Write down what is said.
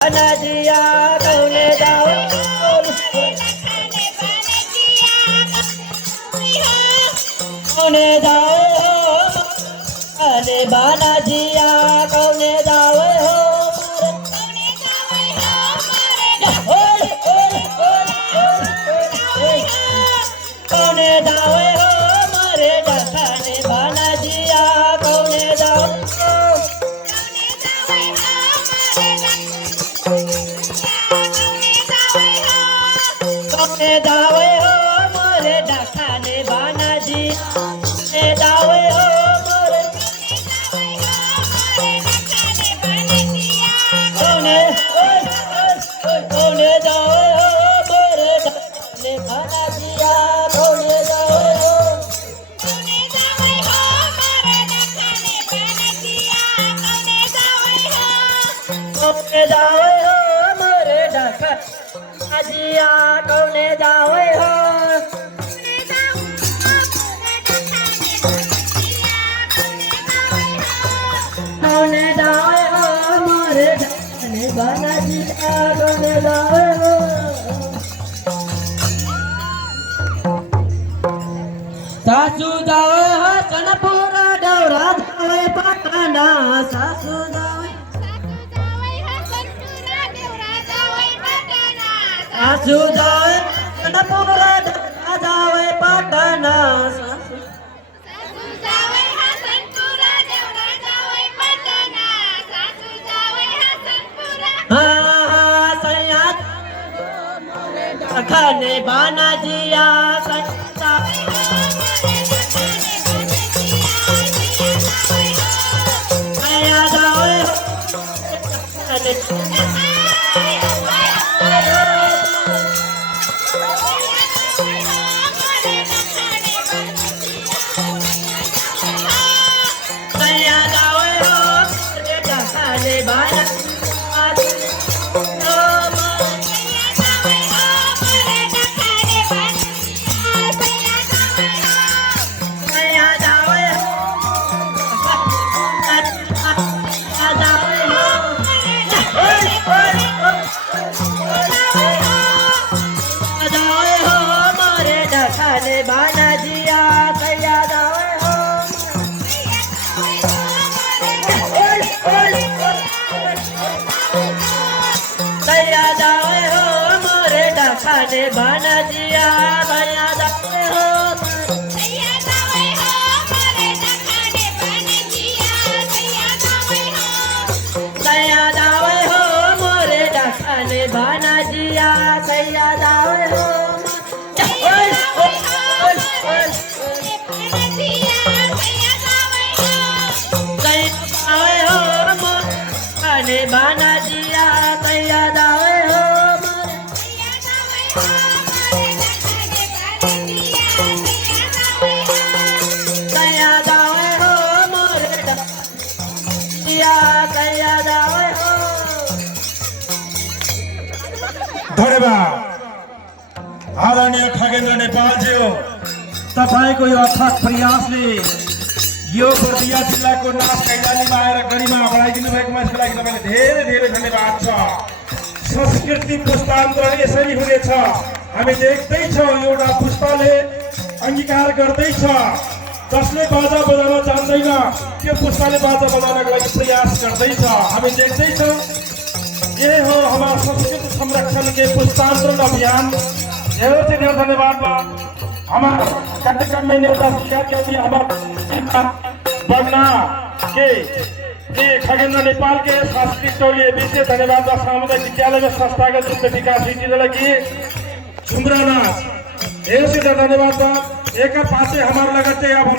बानाजिया कौने जाओ कौने जाओ अरे बानाजिया कौने जाओ कौने जाओ मारे डखाने बानाजिया कौने जाओ कौने जावे हो मोरे डखाने बानाजी कौने जावे हो मोरे कौने कौने जावे हो मोरे डखाने बानाजिया कौने जावे हो कौने जावे हो मोरे डखाने बानाजिया कौने जावे हो कौने जावे हो मोरे डखाने बानाजिया कौने जावे हो सासू जावे हो सनपुरा डवरा जावे पाटणा सासू जावे सासू जावे सनपुरा डवरा जावे पाटणा सासू हाँ सैया डखाने बानाजिया सैया सैया जावे सैया जावे हो डखाने बानाजिया सैया जावे हो सैया जावे हो मोरे डखाने बानाजिया सैया जावे हो सैया जावे हो मोरे डखाने बानाजिया सैया जावे हो बानाजिया सैया जावे हो सैया जावे हो मोरे डखाने सैया जावे हो धन्यवाद आदरणीय खगेन्द्र नेपालज्यू तपाईको यो अथक प्रयासले यो बर्दिया जिल्लाको नाम कैलालीमा आएर गरिमा बढाइदिनु भएकोमा यसको लागि तपाईँले धेरै धेरै धन्यवाद छ। संस्कृति पुस्तान्तरण यसरी हुनेछ हामी देख्दैछौँ एउटा पुस्ताले अङ्गीकार गर्दैछ जसले बाजा बजाउन जान्दैन त्यो पुस्ताले बाजा बजाउनको लागि प्रयास गर्दैछ हामी देख्दैछौँ। ये हो हमारा संस्कृति संरक्षण के पुस्तांतरण अभियान धेरै धेरै धन्यवाद हमारा कार्यक्रम में नेता के लिए हमारा बनना के खगेन्द्र नेपाल के सांस्कृतिक टोली विशेष धन्यवाद सामुदायिक विद्यालय में संस्थागत रूप में विकास हुई लगी झुमरा नाच धन्यवाद एक पासे हमारे लगते अब